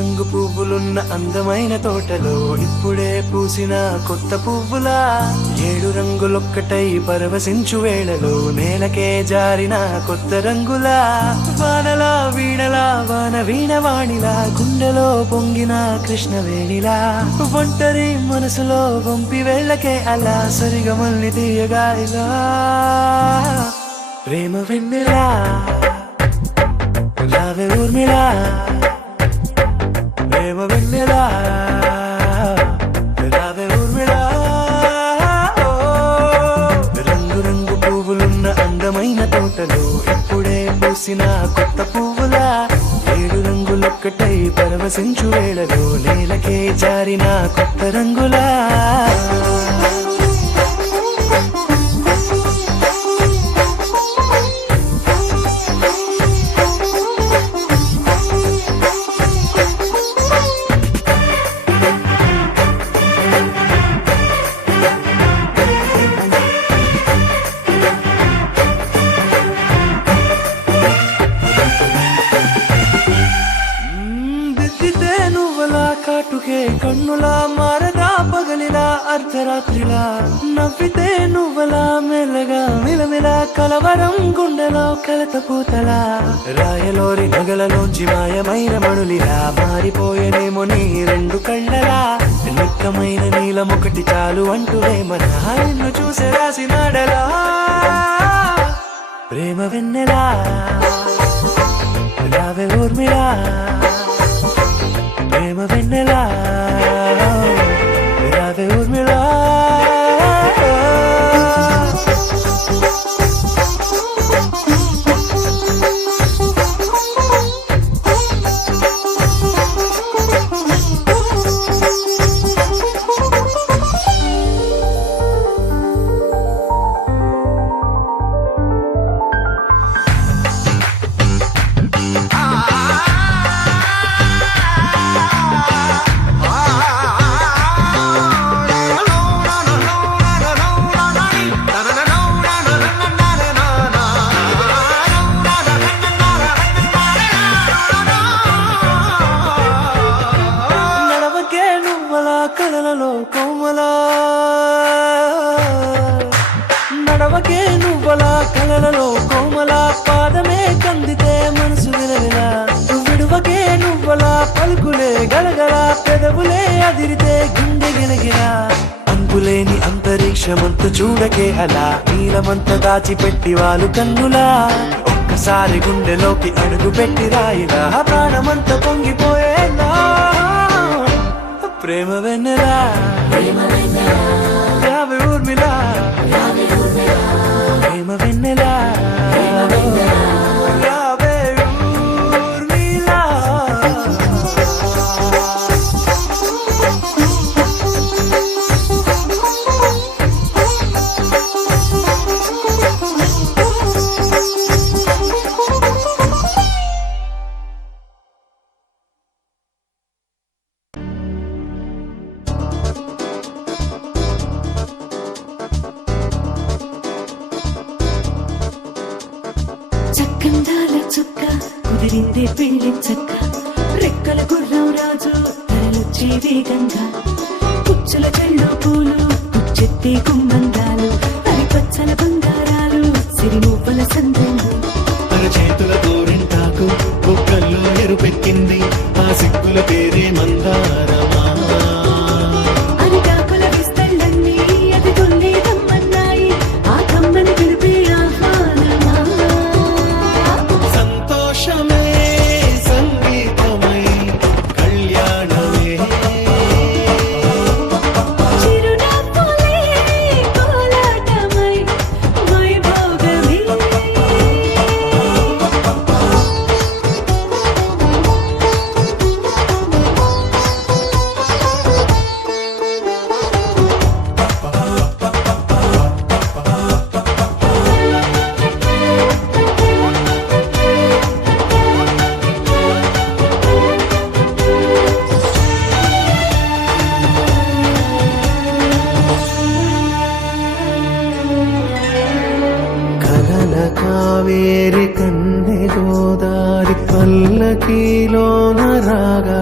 రంగు పువ్వులున్న అందమైన తోటలో ఇప్పుడే పూసిన కొత్త పువ్వులా 7 రంగులొక్కటై పరవశించు వేళలో నేలకే జారిన కొత్త రంగులా వానలా వీణలా వాన వీణవాణిలా గుండెలో పొంగిన కృష్ణవేణిలా ఒంటరి మనసులో వంపి వెళ్ళకే అలా సరిగమల్ని తీయగా ఇలా ప్రేమ వెన్నెలా రావే ఊర్మిళా ప్రేమ వెన్నెలా రావే ఊర్మిళా రంగు రంగు పువ్వులున్న అందమైన తోటలో ఇప్పుడే పూసిన కొత్త పువ్వులా 7 రంగులొక్కటై పరవశించు వేళలో నేలకే జారిన కొత్త రంగులా కాటుకే కన్నులా మారదా పగలిలా అర్ధరాత్రిలా నవ్వితే నువ్వలా మెల్లగా మిలమిలా కలవరం గుండెలో కలతపూతలా రాయలోరి నగలలోంచి మాయమైన మణులిలా మారిపోయేనేమో నీ 2 కళ్ళలా నిక్కమైన నీలమొకటి చాలు అంటూ వేమనా నిన్ను చూసే రాసినాడలా ప్రేమ వెన్నెలా రావే ఊర్మిళా ప్రేమ వెన్నెలా రావే ఊర్మిళా కలలలో కోమలా నడవకే నువ్వలా కలలలో కోమలా పాదమే కందితే మనసు విలవిలా విడువకే నువ్వలా పలుకులే గలగల పెదవులే అదిరితే గుండె గిలగిలా అంతులేని అంతరిక్షమంత చూడకే అలా నీలమంత దాచిపెట్టి వాళ్ళు కన్నులా ఒక్కసారి గుండెలోకి అడుగు పెట్టి రాయిలా ప్రాణమంత పొంగిపోయేలా ప్రేమ వెన్నెలా రావే ఊర్మిళా ప్రేమ వెన్నెలా రావే ఊర్మిళా చక్కందాల చుక్క కుదిరిందే పెళ్లి చక్క రెక్కల గుర్రం రాజు తరలొచ్చే వేగంగా పుచ్చుల చెళ్ళు పూలు పుచ్చెత్తే గుమ్మందాలు అవి పచ్చల బంగారాలు సిరిమూపల సందెంలు చేతుల గోరింటాకు కుక్కల్లో ఎరుపెక్కింది ఆ సిక్కుల పేరే మందారమా అరిటాకుల విస్తళ్ళన్నీ అది కొన్నే దమ్మన్నాయి ఆ కమ్మని పిలిపే ఆహ్వానమా సంతోషమే సంగీతమై కళ్యాణమే చిరునవ్వులే కోలాటమై వైభోగమే కావేరి కన్నె గోదారి పల్లకీలోన రాగా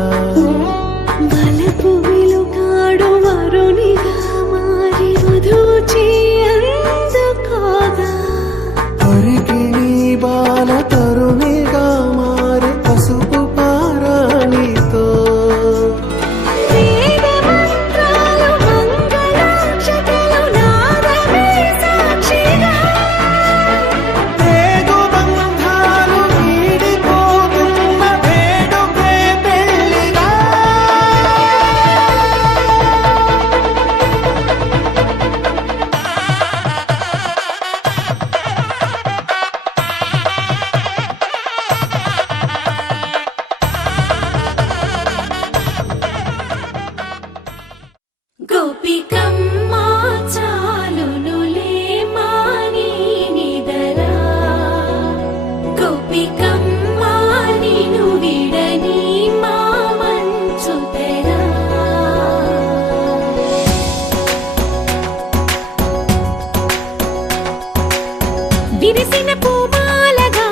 విరిసిన పూమాలగా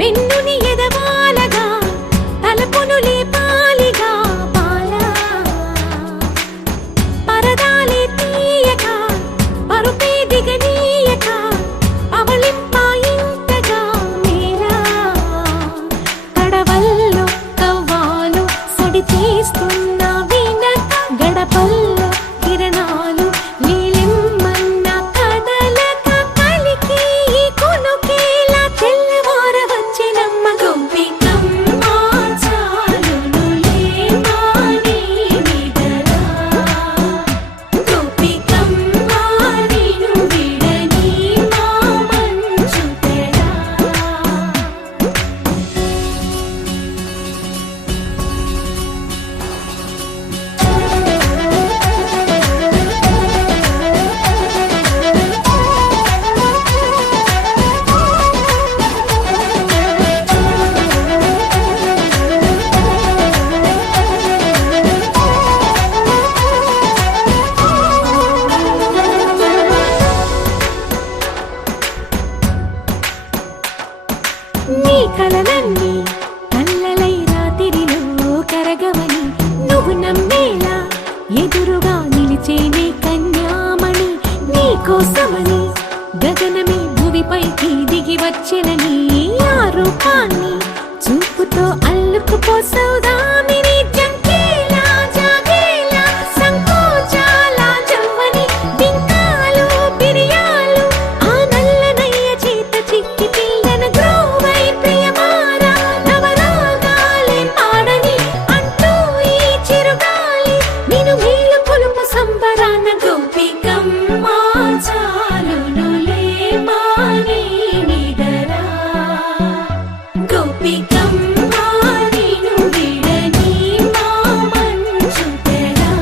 వెన్నుని ఎదవాలగా తలపును లేపాలిగా బాలా పరదాలే తీయక పరుపే దిగనీయక అవలింపాయింతగా మేరా కడవల్లో కవ్వాలు సడి చేస్తున్న వినక గడపల్లో కిరణాలు నీలిమ్మన్న కదలక కలికి కొనుకేలా తెల్లవార వచ్చినమ్మ గోపికమ్మ చాలునులే మాని విడరా గోపికమ్మ నిను విడని మా మంచు తెరా నీ కలలన్నీ కల్లలై రాత్రిలో కరగవని నువ్వు నమ్మేలా ఎదురుగా నిలిచేనే కన్యామణి నీ కోసమని గగనమే భూమిపైకి దిగి వచ్చెనని ఆ రూపాన్ని చూపుతో అల్లుకుపోసౌదామిని జంకేలా జాగేలా సంకోచాల జవ్వని బింకాలు బిరియాలు ఆ నల్లనయ్య చేత చిక్కి పిల్లన గ్రోవై ప్రియమారా నవరాగాలే పాడని అంటూ ఈ చిరుగాలి నిన్ను మేలు కొలుపు సంబరాన గోపికమ్మ చాలునులే మాని విడరా గోపికమ్మ నిన్ను విడని మా మంచు తెరా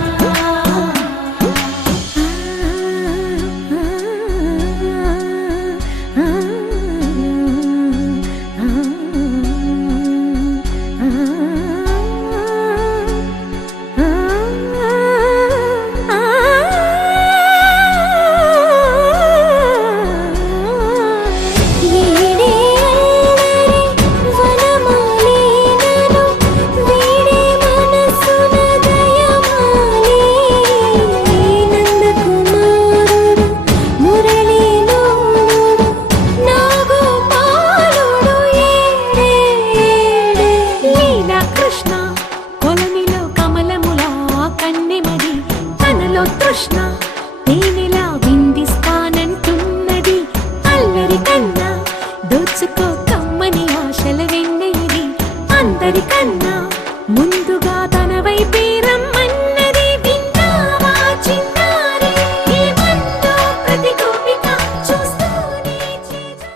కృష్ణ కొలనిలో కమలములా కన్నెమది తనలో తృష్ణ తేనెలా విందిస్తానంటున్నది అల్లరి కన్నా దోచుకో కమ్మని ఆశల వెన్నెయిది అందరికన్నా ముందుగా తన వైపే రమ్మన్నది విన్నావా చిన్నారి ఏమందో ప్రతి గోపిక చూస్తూనే చేజా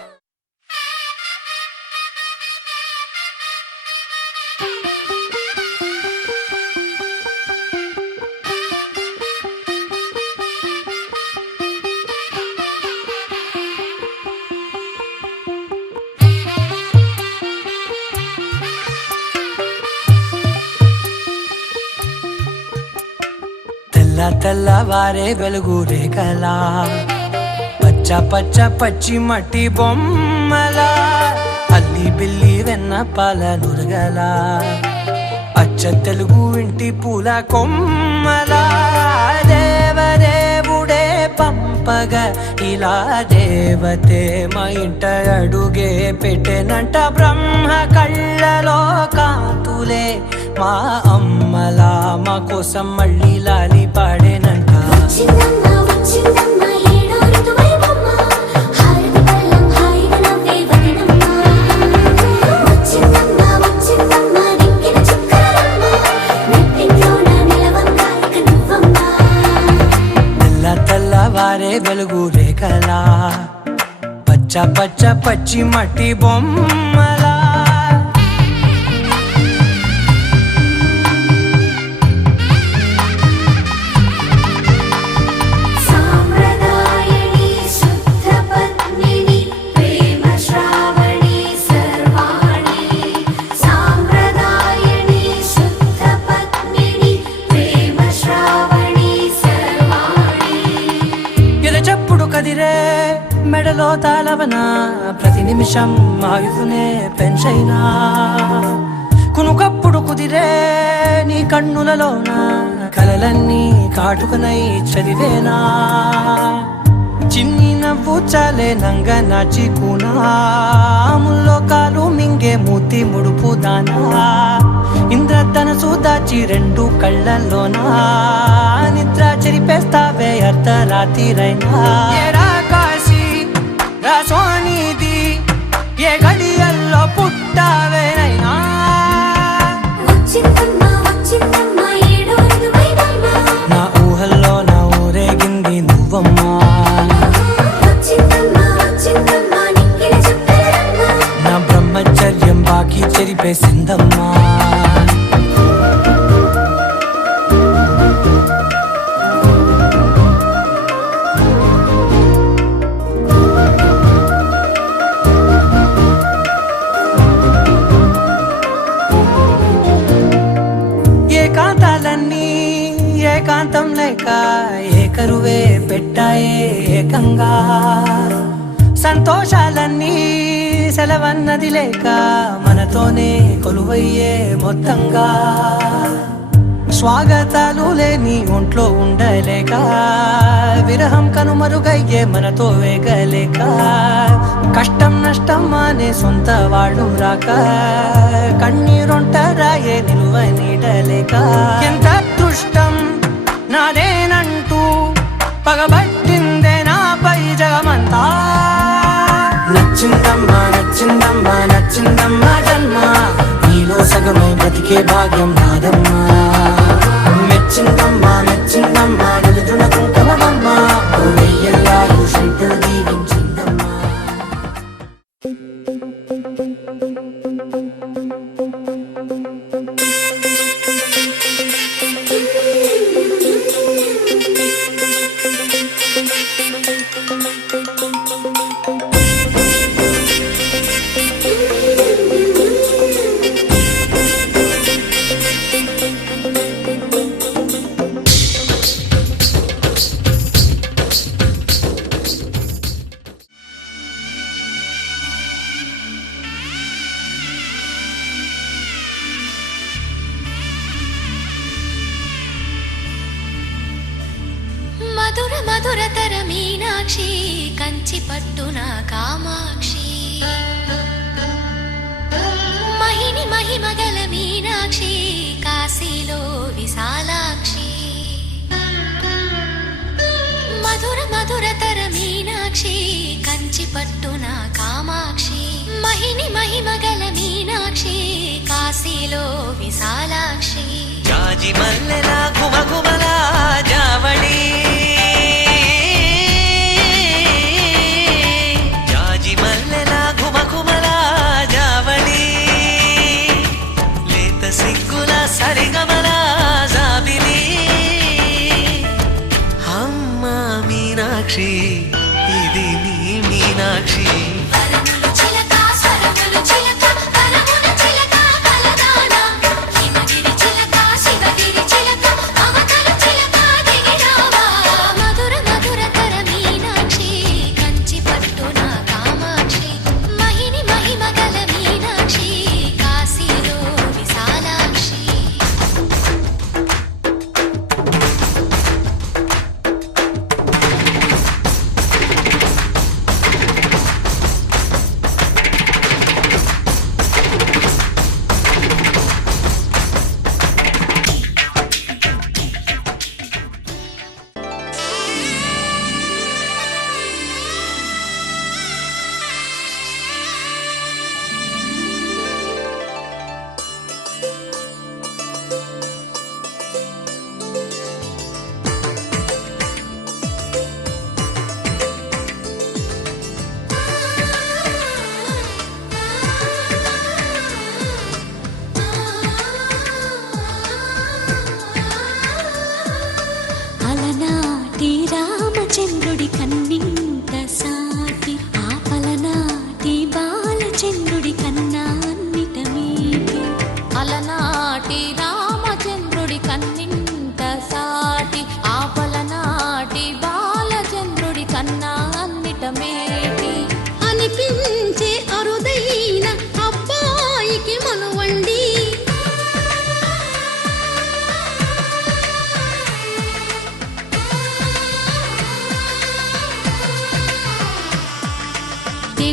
తెల్లవారే వెలుగు రేఖలా పచ్చ పచ్చ పచ్చి మట్టి బొమ్మలా అల్లి బిల్లి వెన్న పాల నురగలా అచ్చ తెలుగు ఇంటి పూల కొమ్మలా దేవదేవుడే పంపగా ఇలా దేవతే మా ఇంట అడుగే పెట్టెనంట బ్రహ్మ కళ్ళలో కాతులే మా అమ్మలా మా కోసం మళ్ళీ లాలి పాడేనంట వచ్చిందమ్మ వచ్చిందమ్మ ఏడో ఋతువైవమ్మ హారతి పళ్ళం హాయిగా నవ్వే వదినమ్మ వచ్చిందమ్మ వచ్చిందమ్మ నిక్కిన చుక్కలమ్మ నెట్టింట్లోన నిలవంగా ఇక నువ్వమ్మ తెల్లవారే వెలుగు రేఖలా పచ్చ పచ్చ పచ్చి మట్టి బొమ్మలా సాంప్రదాయని శుద్ధ పత్నిని ప్రేమ శ్రావణి సర్వాణి సాంప్రదాయని శుద్ధ పత్నిని ప్రేమ శ్రావణి సర్వాణి ఎల చప్పుడు కదిరే మెడల గుండెలో తాళవన ప్రతి నిమిషం ఆయుధునే పెంచైనా కునుకప్పుడు కుదిరే నీ కన్నులలోన కలలన్నీ కాటుకనై చదివేనా చిన్ని నవ్వు చాలే నంగ నాచి కూనాముల్లో కాలు మింగే మూతి ముడుపు దానా ఇంద్రధనసు దాచి రెండు కళ్ళల్లోనా నిద్ర చెరిపేస్తావే అర్ధరాత్రిరైనా ఏరా కాశీ రా సోనిది ఏ గడియల్లో పుట్టావేనైనా వచ్చిందమ్మా వచ్చిందమ్మా ఏడో అడుగుపైనమ్మా నా ఊహల్లో నా ఊరేగింది నువ్వమ్మా వచ్చిందమ్మా వచ్చిందమ్మా నిక్కిన చుక్కలమ్మా నా బ్రహ్మచర్యం బాకీ చెరిపేసిందమ్మా ఏకాంతాలన్నీ ఏకాంతం లేక ఏకరువే పెట్టాయే ఏకంగా సంతోషాలన్నీ సెలవన్నది లేక మనతోనే కొలువయ్యే మొత్తంగా స్వాగతాలు లేని ఒంట్లో ఉండలేక విరహం కనుమరుగయ్యే మనతో వేగలేక కష్టం నష్టం అనే సొంత వాళ్ళు రాక కన్నీరొంటరాయే నిలువ నీడలేక ఎంత అదృష్టం నాదేనంటూ పగబట్టిందే నాపై జగమంతా నచ్చిందమ్మా నచ్చిందమ్మా నచ్చిందమ్మా జన్మ నీలో సగమై బ్రతికే భాగ్యం నాదమ్మా మెచ్చిందమ్మా మెచ్చిందమ్మా నిలుతున్న కుంకుమమ్మా వెయ్యల్లాలు శంకరు దీవించిందమ్మా మధుర మధురతర మీనాక్షి కంచి పట్టున కామాక్షి మహిని మహిమగల మీనాక్షి కాశీలో విశాలాక్షి మధుర మధురతర మీనాక్షి కంచి పట్టున కామాక్షి మహిని మహిమగల మీనాక్షి కాశీలో విశాలాక్షి జాజి మల్లెలా గుమగుమలా జావళి జాజి మల్లెలా గుమగుమలా జావళి లేత సిగ్గుల సరిగమల జాబిలి అమ్మా మీనాక్షి ఇది నీ మీనాక్షి వరములు చిలక స్వరములు చిలక వరమున చిలక కలదానా హిమగిరి చిలక శివగిరి చిలక అవతల చిలక దిగిరావా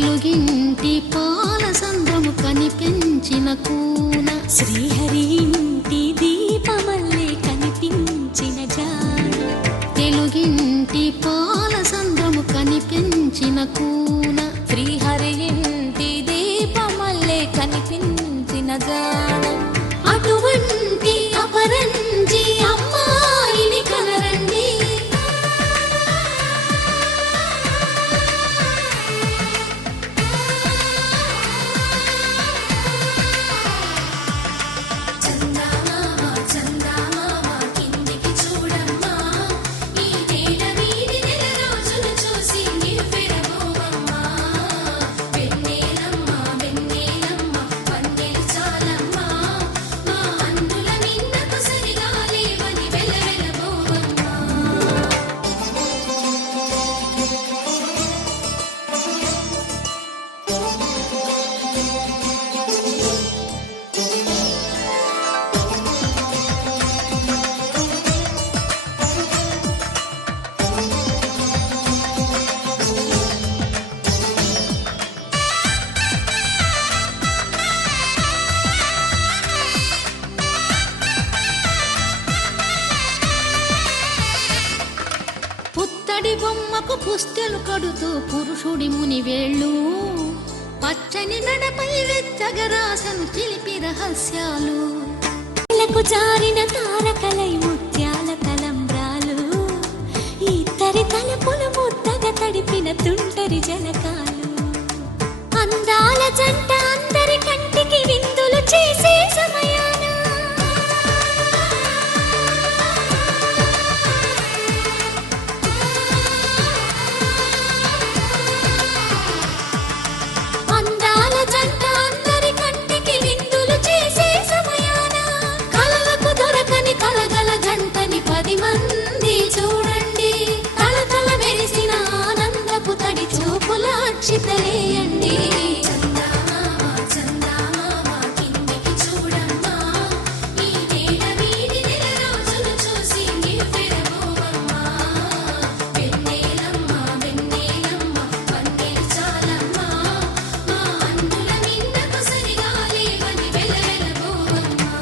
తెలుగింటి పాల సంద్రము కనిపించిన కూన శ్రీహరి ఇంటి దీపమల్లే కనిపించిన జాన తెలుగింటి పాల సంద్రము కనిపించిన కూన శ్రీహరి ఇంటి దీపమల్లే కనిపించిన జాన అటువంటి అపరంజి అమ్మాయిని కనరండి చందమామ చందమామ కిందికి చూడమ్మా ఈ నేల వీడి నెల రోజులు చూసి నివ్వెరబోవమ్మా వెన్నెలమ్మ వెన్నెలమ్మ పన్నెలు చాలమ్మా మా అందుల నిన్నకు సరిగా లేవని వెలవెలబోవమ్మా పుత్తడి బొమ్మకు పుస్తెలు కడుతూ పురుషుడి ముని వేళ్ళు పచ్చని మెడపై వెచ్చగరాసను చిలిపి రహస్యాలు కళ్ళకు జారిన తారకలై ముత్యాల తలంబ్రాలు ఇద్దరి తలుపులు ముద్దగా తడిపిన తుంటరి జలకాలు అందాల జంట అందరి కంటికి విందులు చేసే సమయాన అందాల జంట అందరి కంటికి విందులు చేసే సమయాన కలలకు దొరకని కలగల జంటని 10 మంది చూడండి తలతల మెరిసిన ఆనందపు తడి చూపుల అక్షితలేయండి చందమామ చందమామ కిందికి చూడమ్మా ఈ నేల వీడి నెల రోజులు చూసి నివ్వెరబోవమ్మా వెన్నెలమ్మ వెన్నెలమ్మ పన్నెలు చాలమ్మా మా అందుల నిన్నకు సరిగా లేవని వెలవెలబోవమ్మా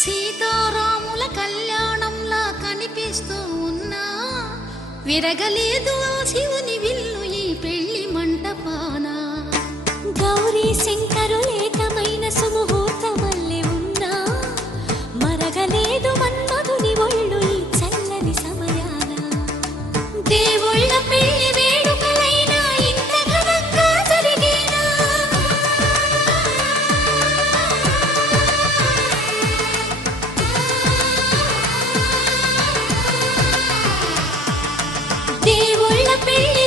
సీతారాముల కళ్యాణంలా కనిపిస్తూ ఉన్నా విరగలేదు ఆ శివుని విల్లు ఈ పెళ్లి మంటపాన గౌరీ శంకరులేకమైన సుముహూర్తమల్లె ఉన్నా మరగలేదు మన్మధుని ఒళ్ళు ఈ చల్లని సమయాన దేవుళ్ళ పెళ్లి వేడుకలైనా ఇంత ఘనంగా జరిగేనా దేవుళ్ళ పెళ్లి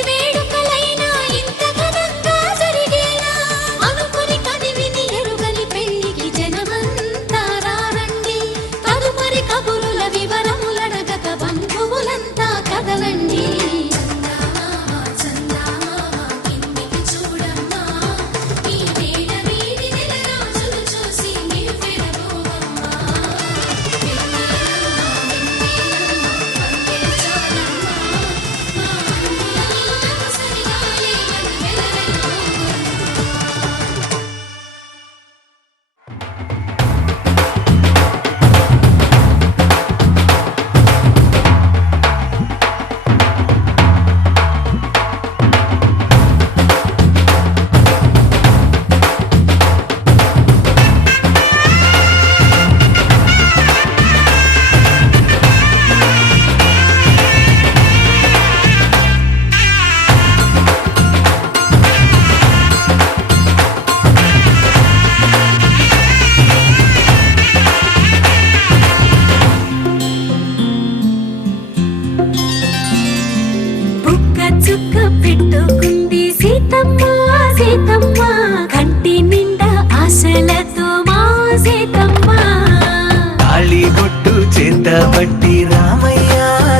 బొట్టు చేత పట్టి రామయ్య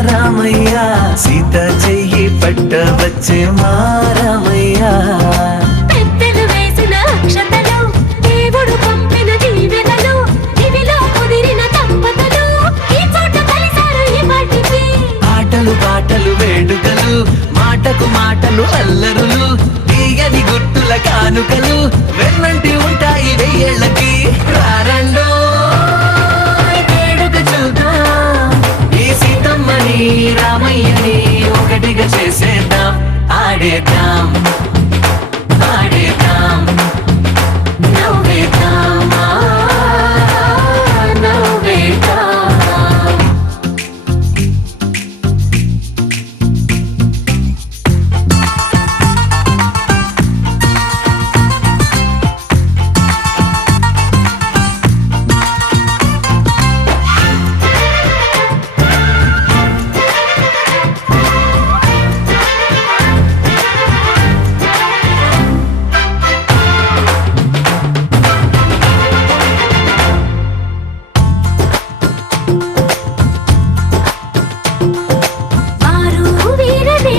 రామయ్య సీత చెయ్యి పట్ట వచ్చే మా రామయ్య పెద్దలు వేసిన అక్షతలు దేవుడు పంపిన దీవెనలు ఇవిలో కుదిరిన దంపతులు ఈ చోట కలిసారు ఈ పాటికి ఆటలు పాటలు వేడుకలు మాటకు మాటలు అల్లరులు తీయని గుట్టుల కానుకలు వెన్నంటి ఉంటాయి వెయ్యేళ్ళకి రారండో వేడుక చూద్దాం ఈ సీతమ్మని రామయ్యని ఒకటిగా చేసేద్దాం ఆడేద్దాం ఆడేద్దాం నవ్వేద్దాం నవ్వేద్దాం వారు వీరనే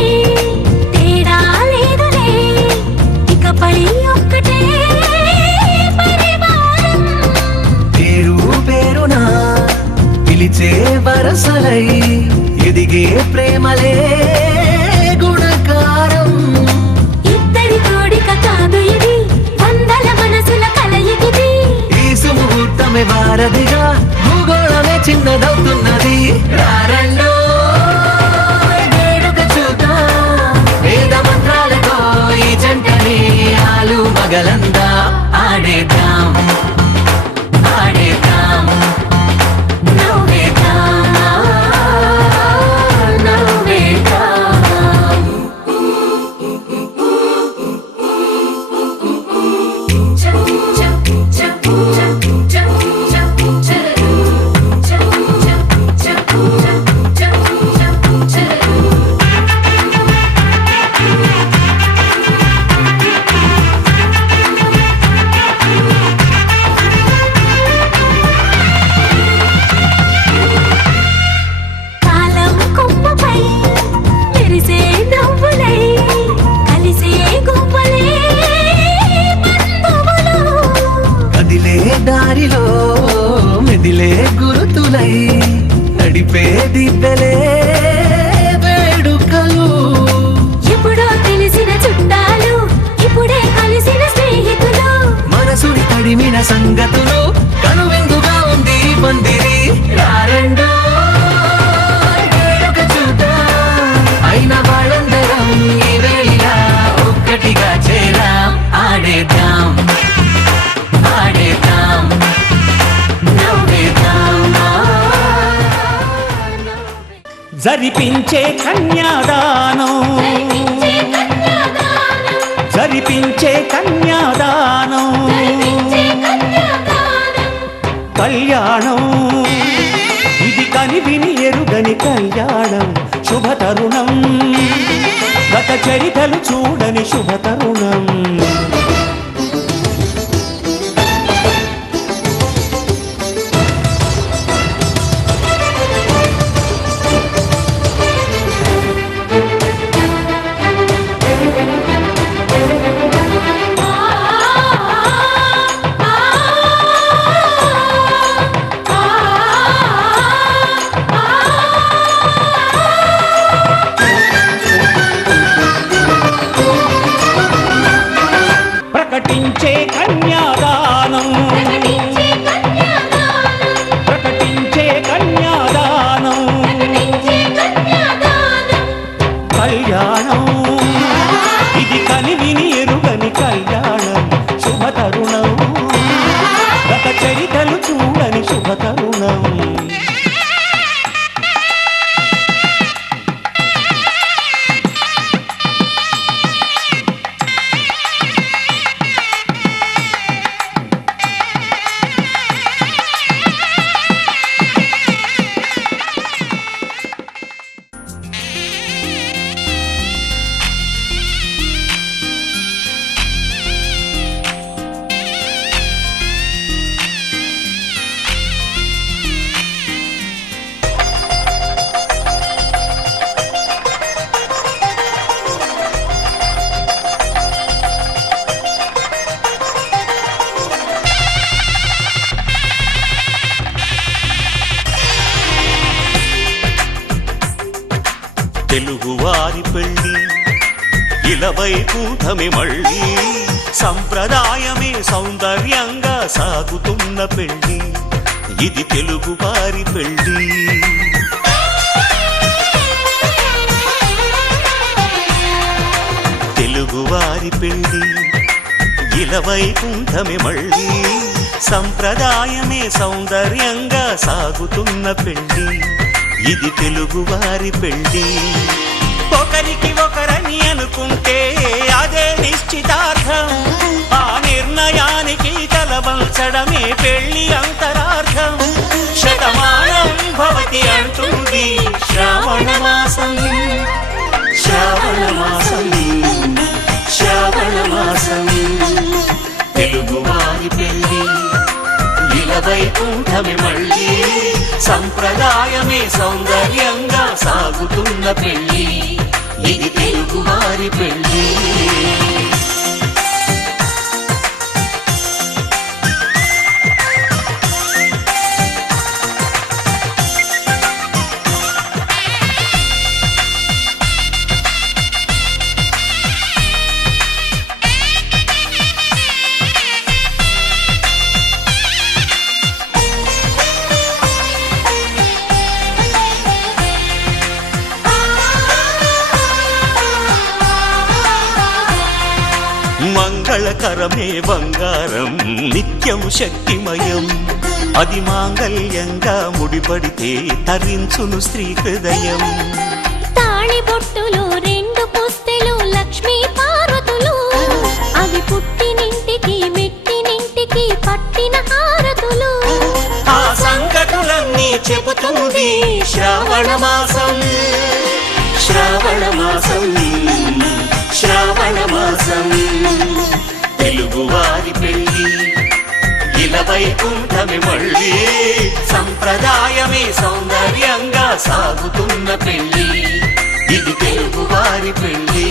తేడా లేదులే ఇకపై ఒక్కటే పరివారం పేరు పేరున పిలిచే వరసలై ఎదిగే ప్రేమలే గుణకారం ఇద్దరి కోడిక కాదు ఇది వందల మనసుల కలయికిది ఈ సుముహూర్తమే వారధిగా భూగోళమే చిన్నదవుతున్నది రారండో వేడుక చూద్దాం వేద మంత్రాలతో ఈ జంటని ఆలు మగలందా ఆడేద్దాం ఆడేద్దాం నవ్వేద్దాం నవ్వేద్దాం కాలం కొమ్మపై మెరిసే నవ్వులై కలిసే గువ్వలే బంధువులు కదిలే దారిలో మెదిలే గురుతులై నడిపే దిబ్బెలే వేడుకలు ఎప్పుడో తెలిసిన చుట్టాలు ఇప్పుడే కలిసిన స్నేహితులు మనసుని తడిమిన సంగతులు కనువిందుగా ఉంది ఈ పందిరి రారండో వేడుక చూద్దాం అయిన వాళ్ళందరం ఈ వేళ ఒక్కటిగా చేరాం ఆడేద్దాం ఆడేద్దాం నవ్వేద్దాం జరిపించే కన్యాదానం జరిపించే కన్యాదానం కళ్యాణం ఇది కని విని ఎరుగని కళ్యాణం శుభతరుణం గత చరితలు చూడని శుభతరుణం తెలుగువారి పెళ్ళి ఇలవైకుంఠమే మళ్ళీ సంప్రదాయమే సౌందర్యంగా సాగుతున్న పెళ్ళి ఇది తెలుగువారి పెళ్ళి తెలుగువారి పెళ్ళి ఇలవైకుంఠమే మళ్ళీ సంప్రదాయమే సౌందర్యంగా సాగుతున్న పెళ్ళి ఇది తెలుగువారి పెళ్ళి ఒకరికి ఒకరని అనుకుంటే అదే నిశ్చితార్థం ఆ నిర్ణయానికి తలవంచడమే పెళ్లి అంతరార్థం శతమానం భవతి అంటుంది శ్రావణ మాసం శ్రావణ మాసం శ్రావణ మాసం తెలుగువారి పెళ్ళి ఇలవైకుంఠమే మళ్ళీ సంప్రదాయమే సౌందర్యంగా సాగుతున్న పెళ్ళి ఇది తెలుగువారి పెళ్ళి మంగళకరమే బంగారం నిత్యం శక్తిమయం అది మాంగళ్యంగా ముడిపడితే తరించును స్త్రీ హృదయం తాళి బొట్టులో రెండు పుస్తెలు లక్ష్మీ పార్వతులు అవి పుట్టినింటికి మెట్టినింటికి పట్టిన హారతులు ఆ సంగతులన్నీ చెబుతుంది శ్రావణ మాసం శ్రావణ మాసం శ్రావణ మాసం తెలుగువారి పెళ్ళి ఇలవైకుంఠమే మళ్ళీ సంప్రదాయమే సౌందర్యంగా సాగుతున్న పెళ్ళి ఇది తెలుగువారి పెళ్ళి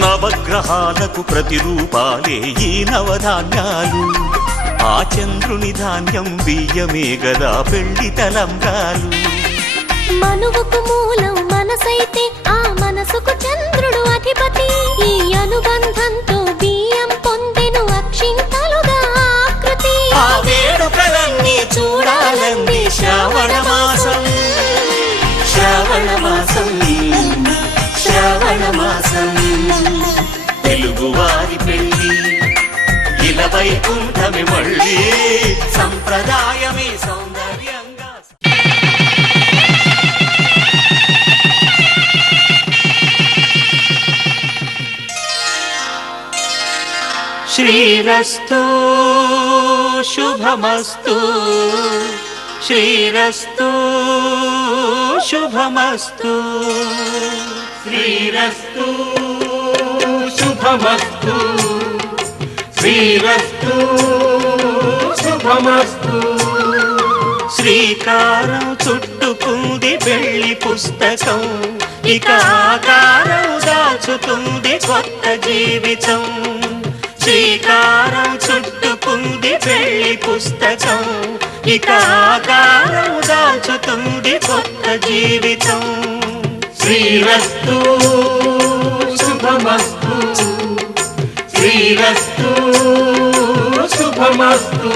నవగ్రహాలకు ప్రతిరూపాలే ఈ నవధాన్యాలు ఆ చంద్రుని ధాన్యం బియ్యమే గదా పెళ్లి తలంబ్రాలు మనువుకు మూలం మనసైతే ఆ మనసుకు చంద్రుడు అధిపతి ఈ అనుబంధంతో బియ్యం పొందెను అక్షింతలుగా ఆకృతి ఆ వేడుకలన్నీ చూడాలంది శ్రావణ మాసం శ్రావణ మాసం శ్రావణ మాసం తెలుగువారి పెళ్ళి ఇలవైకుంఠమే మళ్ళీ సంప్రదాయమే సౌందర్యంగా శ్రీరస్తు శుభమస్తు శ్రీరస్తు శుభమస్తు శ్రీరస్తు శుభమస్తు శ్రీరస్తు శుభమస్తు శ్రీకారం చుట్టుకుంది పెళ్లి పుస్తకం ఇక ఆకారం దాచుతుంది కొత్త జీవితం శ్రీకారం చుట్టుకుంది పెళ్లి పుస్తకం ఇక ఆకారం దాచుతుంది కొత్త జీవితం శ్రీరస్తు శుభమస్తు శ్రీరస్తు శుభమస్తు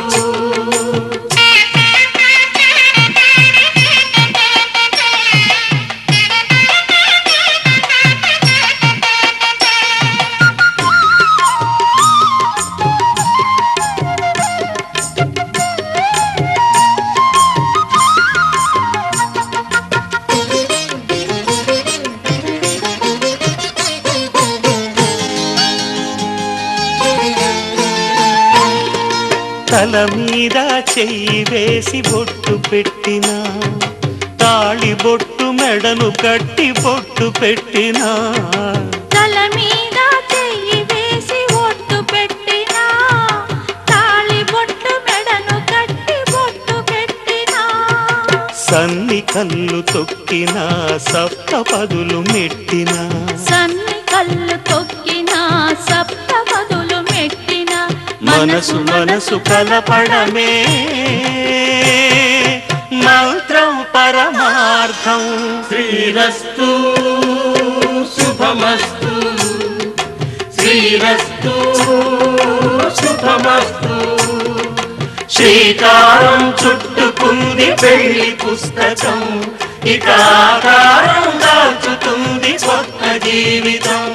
తల మీద చెయ్యి వేసి బొట్టు పెట్టినా తాళి బొట్టు మెడను కట్టి బొట్టు పెట్టినా తల మీద చెయ్యి వేసి ఒట్టు పెట్టినా తాళి బొట్టు మెడను కట్టి బొట్టు పెట్టినా సన్ని కళ్ళు తొక్కిన సప్తపదులు మెట్టిన సన్ని కళ్ళు తొక్కిన సప్తపదులు మెట్టిన మనసు మనసు కలపడమే మంత్రం పరమార్థం. శ్రీరస్తు శుభమస్తు శ్రీరస్తు శుభమస్తు. శ్రీకారం చుట్టుకుంది పెళ్లి పుస్తకం, ఇక ఆకారం దాల్చుతుంది కొత్త జీవితం.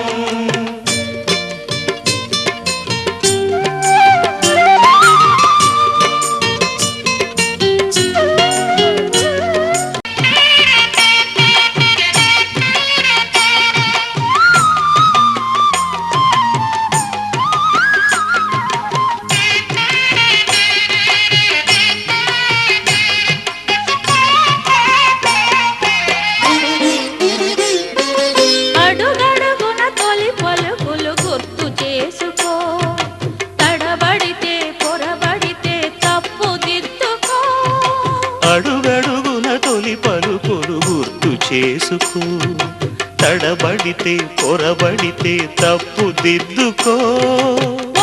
అడుగడుగున తొలి పలుకులు గుర్తు చేసుకో, తడబడితే పొరబడితే తప్పు దిద్దుకో. అడుగడుగున తొలి పలుకులు గుర్తు చేసుకో, తడబడితే పొరబడితే తప్పు దిద్దుకో.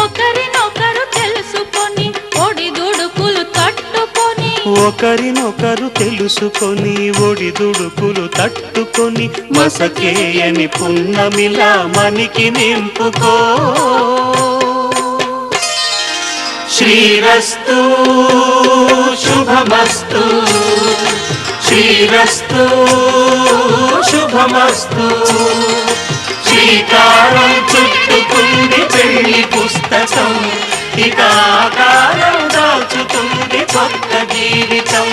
ఒకరినొకరు తెలుసుకొని ఒడిదుడుకులు తట్టుకొని, ఒకరినొకరు తెలుసుకొని ఒడిదుడుకులు తట్టుకొని మసకేయని పున్నమిలా మనికి నింపుకో. శ్రీరస్తు శుభమస్తు శ్రీరస్తు శుభమస్తు. శ్రీకారం చుట్టుకుంది పెళ్లి పుస్తకం, ఇక ఆకారం దాల్చుతుంది కొత్త జీవితం.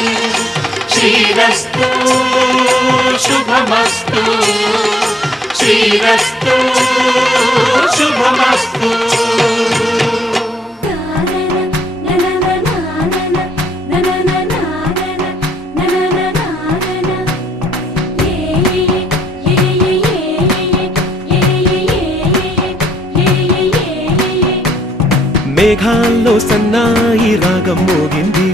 శ్రీరస్తు శుభమస్తు శ్రీరస్తు శుభమస్తు. మేఘాల్లో సన్నాయి రాగం మోగింది,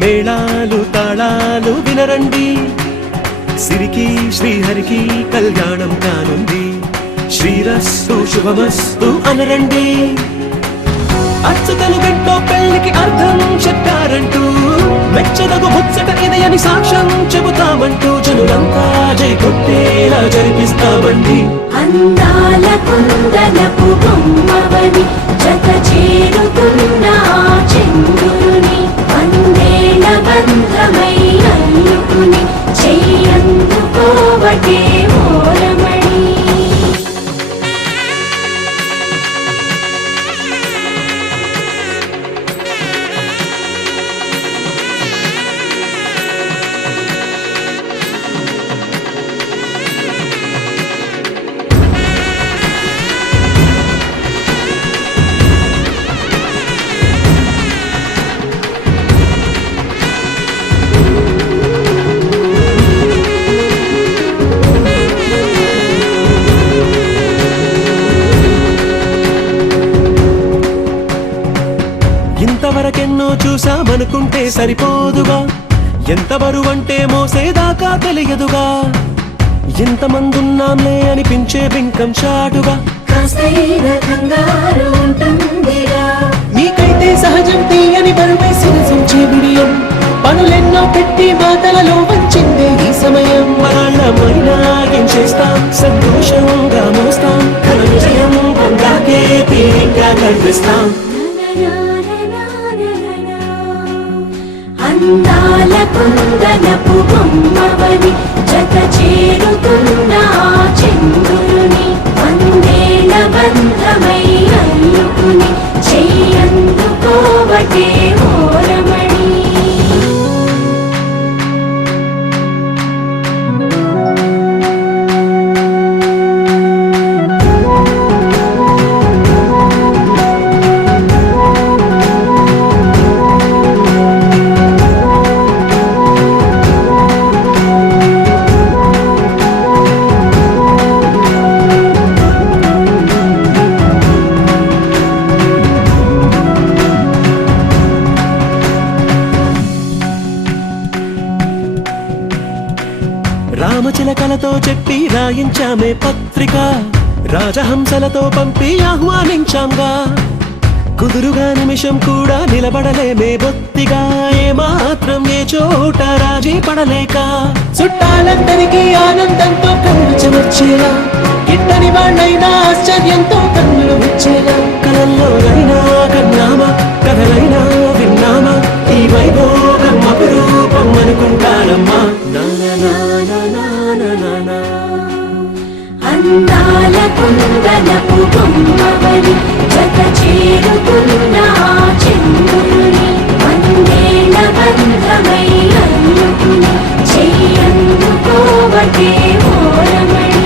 మేళాలు తాళాలు వినరండి. సిరికి శ్రీహరికి కళ్యాణం కానుంది, శ్రీరస్తు శుభమస్తు అనరండి. అచ్చతలు గంటో పెళ్లికి అర్థం చెప్పారంటూ, మెచ్చదగు ముచ్చట ఇదయని సాక్ష్యం చెబుతామంటూ జనులంతా జై కొట్టేలా జరిపిస్తామండి. అందాల కుందనపు బొమ్మవని జత చేరుతున్న ఆ చంద్రుని, వందేల బంధమై అల్లుకుని చెయ్యందుకోవటే ఓరమణి. ఇంతవరకెన్నో చూసామనుకుంటే సరిపోదుగా, ఎంత బరువంటే మోసేదాకా తెలియదుగా. ఇంతమందున్నాంలే అనిపించే బింకం చాటుగా, కాస్తైన కంగారు ఉంటుందిరా. నీకైతే సహజం తీయని బరువేసిన సూచే బిడియం, పనులెన్నో పెట్టి మాటలలో వచ్చిందే ఈ సమయం. వాళ్ళమైనా ఏం చేస్తాం, సంతోషంగా మోస్తాం, ఘన విజయం పొందాకే తీరిగ్గా కనిపిస్తాం. అందాల కుందనపు బొమ్మవని జత చేరుతున్న ఆ చంద్రుని, వందేల బంధమై అల్లుకుని చెయ్యందుకోవటే ఓరమణి. రామచిలకలతో చెప్పి రాయించామే పత్రిక, రాజహంసలతో పంపి ఆహ్వానించాంగా. కుదురుగా నిమిషం కూడా నిలబడలేమే బొత్తిగా, ఏమాత్రం ఏ చోట రాజీ పడలేక. చుట్టాలందరికీ ఆనందంతో కళ్ళు చెమర్చేలా, గిట్టని వాళ్ళైనా ఆశ్చర్యంతో కన్నులు వచ్చేలా. కలల్లో అయినా కన్నామా, కథలైనా విన్నామా, ఈ వైభోగం అపురూపం అనుకుంటానమ్మా. అందాల కుందనపు బొమ్మవని జత చేరుకున్న చంద్రుని, వందేళ్ల బంధమై అల్లుకుని చెయ్యందుకోవటే ఓరమణి.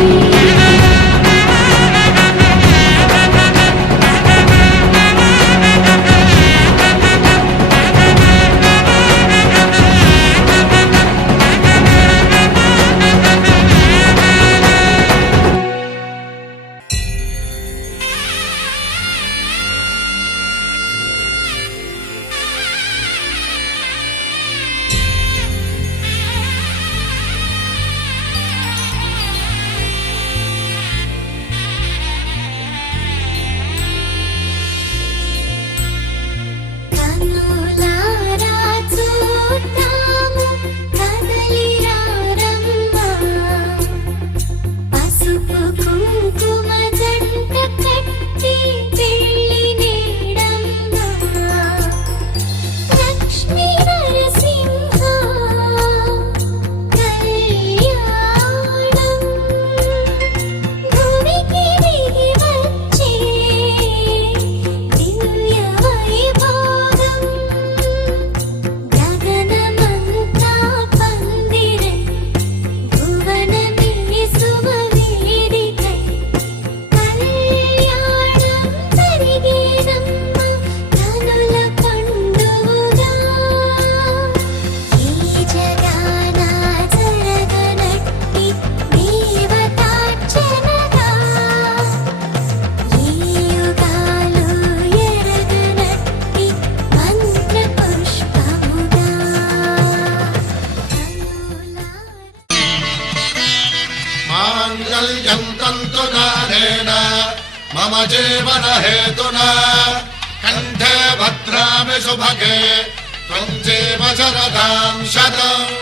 मम जीवन हेतुना कंठे भद्रामि शुभगे त्वं जीव शरदां शतम्.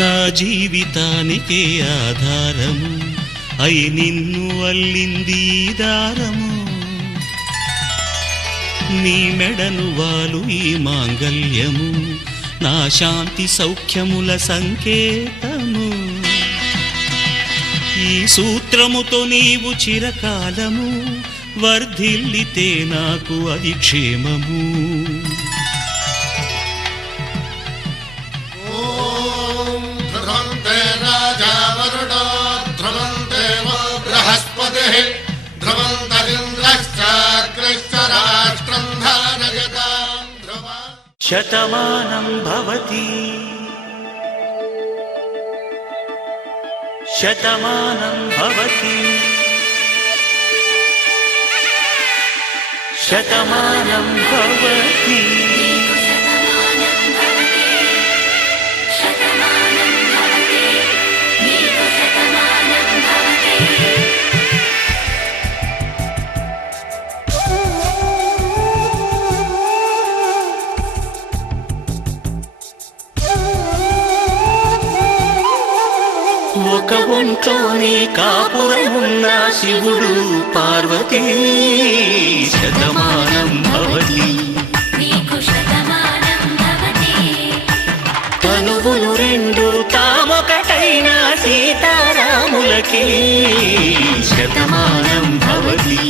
నా జీవితానికే ఆధారము అయి నిన్ను అల్లింది దారము, నీ మెడను వాలు ఈ మాంగల్యము, నా శాంతి సౌఖ్యముల సంకేతము. ఈ సూత్రముతో నీవు చిరకాలము వర్ధిల్లితే నాకు అది క్షేమము. ఓం ధ్రువంతే రాజా వరుణో ధ్రువంతే బృహస్పతిః ధ్రువంతరింద్రశ్చాగ్రశ్చ రాష్ట్రం ధారయతాం ధ్రువా. శతమానం భవతి శతమానం భవతి శతమానం భవతి. ఒక ఒంట్లోనే కాపురమున్న శివుడు పార్వతీ శతమానం భవతి. తనువులు రెండు తామొకటైన సీతారాములకి శతమానం భవతి.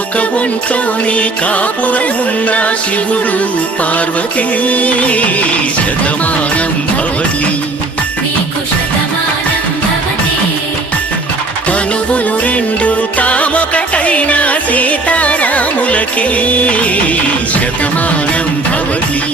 ఒక ఒంట్లోనే కాపురమున్న శివుడు పార్వతీ శతమానం భవతి. తనువులు రెండు తామొకటైన సీతారాములకి శతమానం భవతి.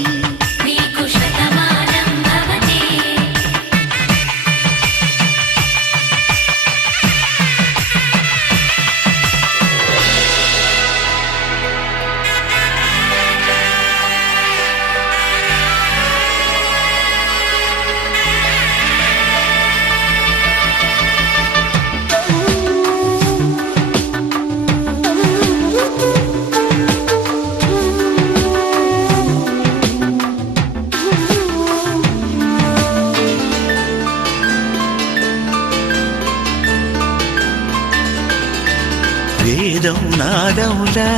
వేదం నాదములా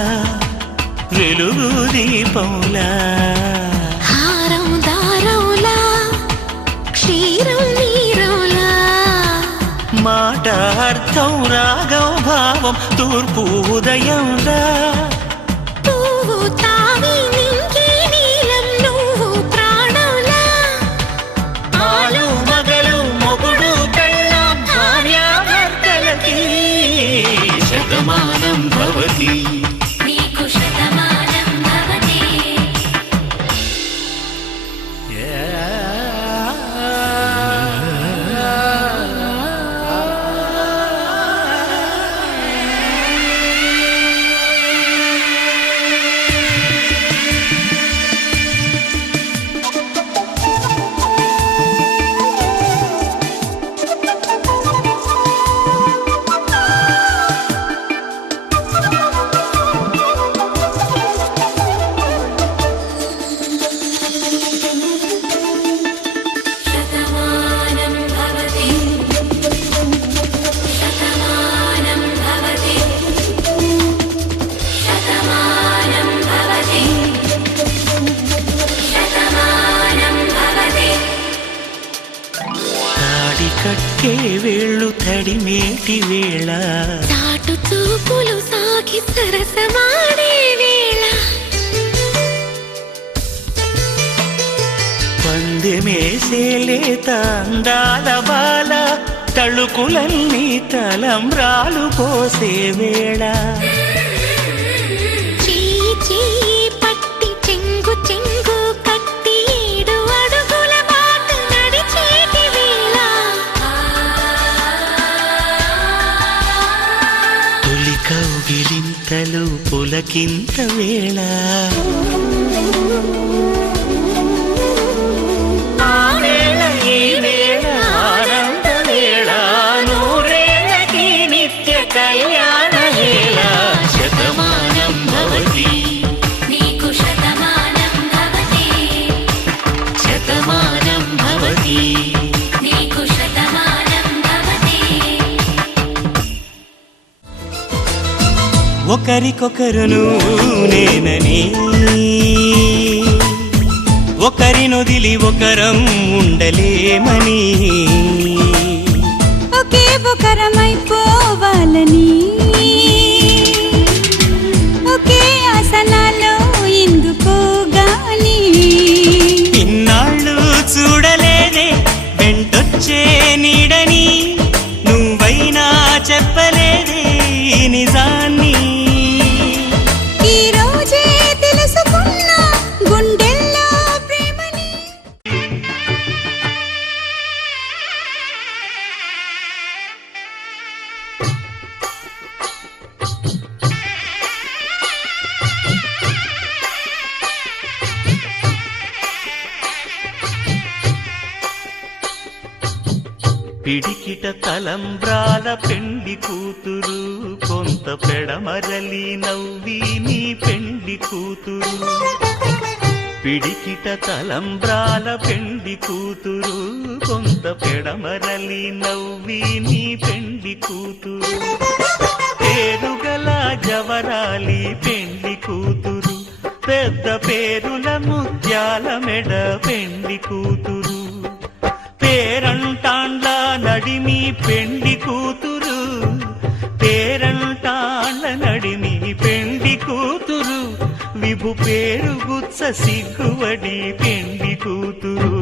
వెలుగు దీపములా హారం దారములా క్షీరం నీరములా మాట అర్థం రాగం భావం తూర్పు ఉదయంలా పువ్వు తావి నింగి నీలం నువ్వు ప్రాణంలా ఆలు మగలు మొగుడు పెళ్ళాం భార్యాభర్తలకి శతమానం భవతి నీకు శతమానం భవతి శతమానం భవతి శతమానం భవతి శతమానం భవతి శతమానం భవతి తాడి కట్టే వేళ్ళు తడిమేటి వేళ చాటు చూపులు సాగి సరసమాడే వేళ పందెమేసేలేత అందాల బాల తళుకులన్నీ తలంబ్రాలు పోసే వేళ చెయ్యి చెయ్యి పట్టి చెంగు చెంగు కట్టి 7 అడుగుల బాట నడిచేటి వేళ తొలి కౌగిలింతలు పులకింత వేళ ఆ వేళ ఈ వేళ ఆనంద వేళ నూరేళ్ళకి నిత్య కళ్యాణ వేళ శతమానం భవతి నీకు శతమానం భవతి శతమానం భవతి నీకు శతమానం భవతి ఒకరికొకరును నేనని ఒకరినొదిలి ఒకరం ఉండలేమని ఒకే ఒకరమైపోవాలని ఒకే ఆసనాలో ఎందుకోగాని ఇన్నాళ్ళు చూడలేదే వెంటొచ్చే నీడని నువ్వైనా చెప్పలేదే ఈ నిజాన్ని ఈ రోజే తెలుసుకున్నా గుండెల్లో ప్రేమని పిడికిట తలంబ్రాల పెండి కూతురు కొంత పెడమరలి నవ్వి నీ పెండి కూతురు పిడికిట తలంబ్రాల పెండి కూతురు కొంత పెడమరలి నవ్వి నీ పెండి కూతురు పేరుగల జవరాలి పెండి కూతురు పెద్ద పేరుల ముత్యాల మెడ పెండి కూతురు పేరంటాండ్ల నడిమి పెండి కూతురు పేరంటాండ్ల నడిమి పెండి కూతురు విభు పేరు గుత్స సిగ్గువడి పెండి కూతురు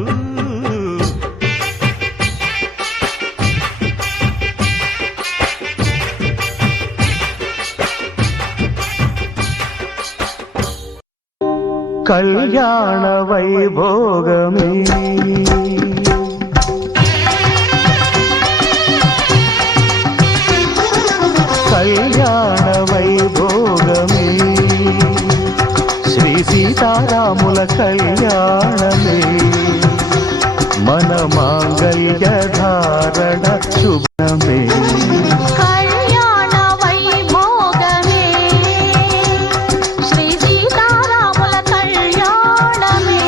కళ్యాణ వైభోగమే కళ్యాణ వైభోగమే శ్రీ సీతారాముల కళ్యాణమే మన మాంగళ్య ధారణ శుభమే కళ్యాణ వైభోగమే శ్రీ సీతారాముల కళ్యాణమే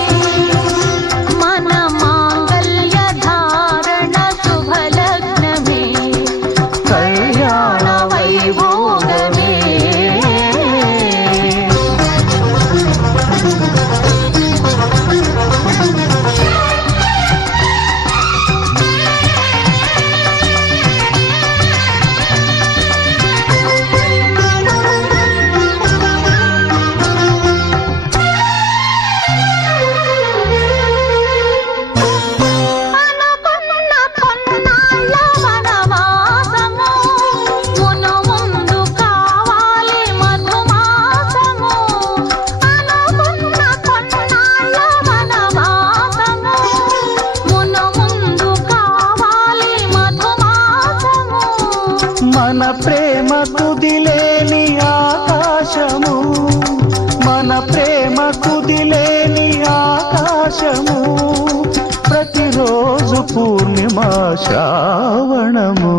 మన మాంగళ్య ధారణ శుభలగ్నమే కళ్యాణ వైభోగమే మన ప్రేమ కుదిలేని ఆకాశము, మన ప్రేమ కుదిలేని ఆకాశము, ప్రతిరోజు పూర్ణిమ శ్రావణము.